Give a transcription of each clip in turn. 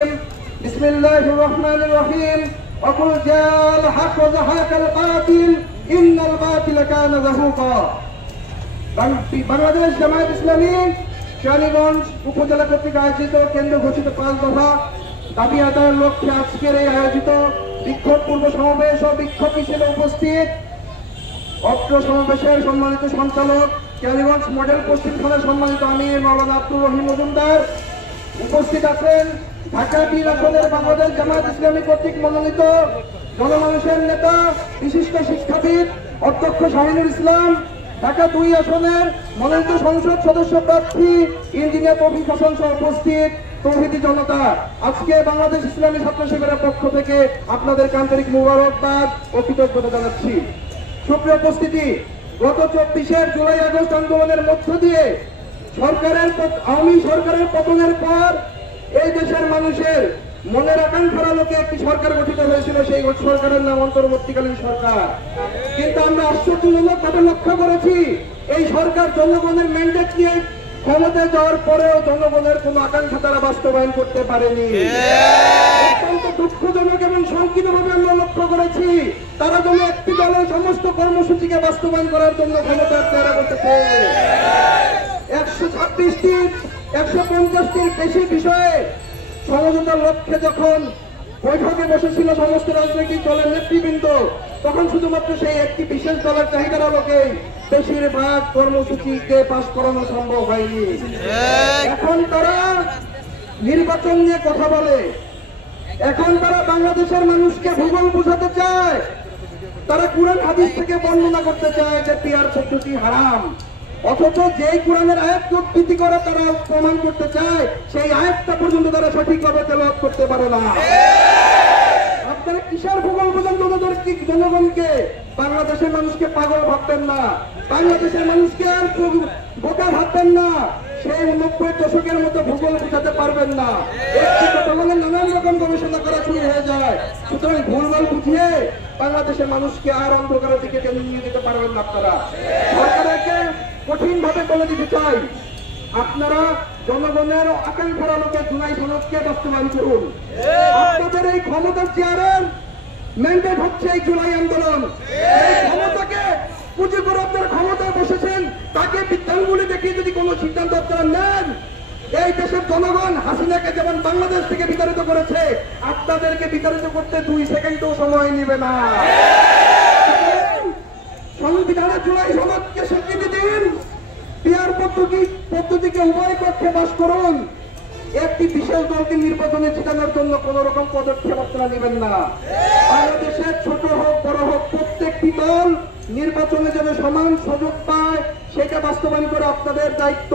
بسم الله الرحمن الرحيم وقل جاء الحق وزهق الباطل إن الباطل كان زهوقا বাংলাদেশ জামায়াত ইসলামী কেরানীগঞ্জ উপজেলা কর্তৃক আয়োজিত কেন্দ্র ঘোষিত 5 দফা দাবি আদায়ের লক্ষ্যে আজকের এই আয়োজিত বিক্ষোভ পূর্ব সমাবেশ ও বিক্ষোভ মিছিলে উপস্থিত অত্র সমাবেশের সম্মানিত সঞ্চালক কেরানীগঞ্জ মডেল পশ্চিম থানার সম্মানিত আমির মাওলানা আব্দুর রহিম মজুমদার, উপস্থিত আছেন ঢাকা 3 আসনের বাংলাদেশ জামায়াত ইসলামী কর্তৃক মনোনীত জনমানুষের নেতা বিশিষ্ট শিক্ষাবিদ অধ্যক্ষ শাহিনুল ইসলাম, ঢাকা 2 আসনের মনোনীত সংসদ সদস্য প্রার্থী ইঞ্জিনিয়ার তৌফিক হাসান সহ উপস্থিত তৌহিদি জনতা। আজকে বাংলাদেশ ইসলামী ছাত্র শিবিরের পক্ষ থেকে আপনাদের আন্তরিক মুবারকবাদ ও কৃতজ্ঞতা জানাচ্ছি। সুপ্রিয় উপস্থিতি, গত 24 জুলাই আগস্ট আন্দোলনের মধ্য দিয়ে আওয়ামী সরকারের পতনের পর এই দেশের মানুষের মনের আকাঙ্ক্ষার আলোকে একটি সরকার গঠিত হয়েছিল। সেই সরকারের নাম অন্তর্বর্তীকালীন সরকার। কিন্তু আমরা আশ্চর্যজনক ভাবে লক্ষ্য করেছি, এই সরকার জনগণের ম্যান্ডেট নিয়ে ক্ষমতায় যাওয়ার পরেও জনগণের কোন আকাঙ্ক্ষা তারা বাস্তবায়ন করতে পারেনি। অত্যন্ত দুঃখজনক এবং সংকীর্ণভাবে আমরা লক্ষ্য করেছি, তারা যেন একটি দলের সমস্ত কর্মসূচিকে বাস্তবায়ন করার জন্য ক্ষমতার চেষ্টা করতেছে। 126টি 150টির বেশি বিষয়ে সমঝোতার লক্ষ্যে যখন বৈঠকে বসেছিল সমস্ত রাজনৈতিক দলের নেতৃবৃন্দ, তখন শুধুমাত্র সেই একটি বিশেষ দলের চাহিদার আলোকে বেশিরভাগ কর্মসূচিকে পাস করানো সম্ভব হয়নি। এখন তারা নির্বাচন নিয়ে কথা বলে, এখন তারা বাংলাদেশের মানুষকে ভূগোল বোঝাতে চায়, তারা কুরআন হাদিস থেকে বর্ণনা করতে চায় যে পিয়ার পদ্ধতি হারাম, অথচ যেই কোরআনের আয়াতকে উদ্ধৃতি করে তারা প্রমাণ করতে চায় সেই আয়াতটা পর্যন্ত তারা সঠিকভাবে তেলাওয়াত করতে পারে না। আপনারা কিসের ভূগোল বোঝান জনগণকে? বাংলাদেশের মানুষকে পাগল ভাববেন না, বাংলাদেশের মানুষকে আর বোকা ভাববেন না, সেই 90 দশকের মতো ভূগোল বোঝাতে পারবেন না। নানান রকম গবেষণা করা শুরু হয়ে যায়। সুতরাং ভুলভাল বুঝিয়ে বাংলাদেশের মানুষকে আর অন্ধকারের দিকে টেনে নিয়ে যেতে পারবেন না। আপনারা সরকারকে কঠিন ভাবে বলে দিতে চাই, আপনারা জনগণের আকাঙ্ক্ষার আলোকে জুলাই সনদকে বাস্তবায়ন করুন। আপনাদের এই ক্ষমতার চেয়ারের ম্যান্ডেট হচ্ছে এই জুলাই আন্দোলন। এই ক্ষমতাকে পুঁজি করে আপনারা ক্ষমতায় বসেছেন, তাকে বিদ্যাঙ্গুলি দেখিয়ে যদি কোনো সিদ্ধান্ত আপনারা নেন, এই দেশের জনগণ হাসিনাকে যেমন বাংলাদেশ থেকে বিতাড়িত করেছে, আপনাদেরকে বিতাড়িত করতে 2 সেকেন্ডও সময় নেবে না। সংবিধানের জুলাই সনদকে স্বীকৃতি দিন, পিয়ার পদ্ধতিকে উভয় পক্ষে পাস করুন। একটি বিশেষ দলকে নির্বাচনে জিতানোর জন্য কোন রকম পদক্ষেপ আপনারা নেবেন না। বাংলাদেশের ছোট হোক বড় হোক প্রত্যেকটি দল নির্বাচনে যেন সমান সুযোগ পায় সেটা বাস্তবায়ন করে আপনাদের দায়িত্ব।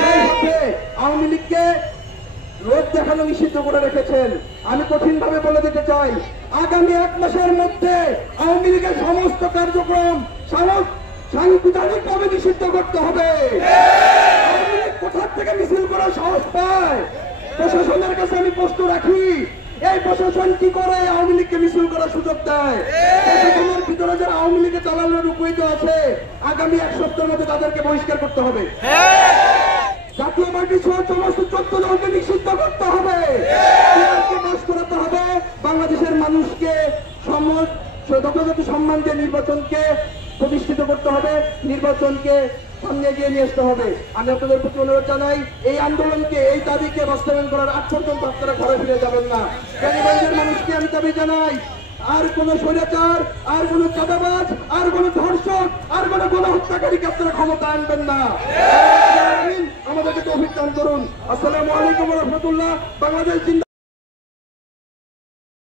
সেই সাথে আওয়ামী লীগকে লোক দেখানো নিষিদ্ধ করে রেখেছেন। আমি কঠিন ভাবে বলে দিতে চাই, আগামী 1 মাসের মধ্যে আওয়ামী লীগের সমস্ত কার্যক্রম সাংবিধানিক ভাবে নিষিদ্ধ করতে হবে। আওয়ামী লীগ কোথা থেকে মিছিল করার সাহস পায়? প্রশাসনের কাছে আমি প্রশ্ন রাখি, এই প্রশাসন কি করে আওয়ামী লীগকে মিছিল করার সুযোগ দেয়? প্রশাসনের ভিতরে যারা আওয়ামী লীগে চালানোর উপনীত আছে, আগামী 1 সপ্তাহের মধ্যে তাদেরকে বহিষ্কার করতে হবে। জাতীয় পার্টি সহ সমস্ত 14 জনকে নিষিদ্ধ করতে হবে, করাতে হবে। বাংলাদেশের মানুষকে যথাযথ সম্মান দিয়ে নির্বাচনকে প্রতিষ্ঠিত করতে হবে, নির্বাচনকে সামনে এগিয়ে নিয়ে আসতে হবে। আমি আপনাদের প্রতি অনুরোধ জানাই, এই আন্দোলনকে এই দাবিকে বাস্তবায়ন করার আগ পর্যন্ত আপনারা ঘরে ফিরে যাবেন না। কেরানীগঞ্জের মানুষকে আমি দাবি জানাই, আর কোন স্বৈরাচার, আর কোন চাঁদাবাজ, আর কোন ধর্ষক, আর কোন গণহত্যাকারীকে আপনারা ক্ষমতা আনবেন না। আমাদেরকে তৌফিক দান করুন। আসসালামু আলাইকুম ওয়া রাহমাতুল্লাহ। বাংলাদেশ জিন্দাবাদ।